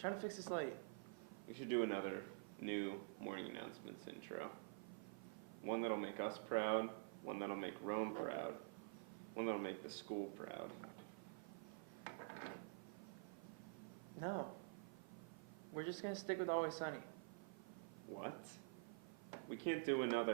trying to fix this light. We should do another new morning announcements intro. One that'll make us proud, one that'll make Rome proud, one that'll make the school proud. No. We're just gonna stick with Always Sunny. What? We can't do another.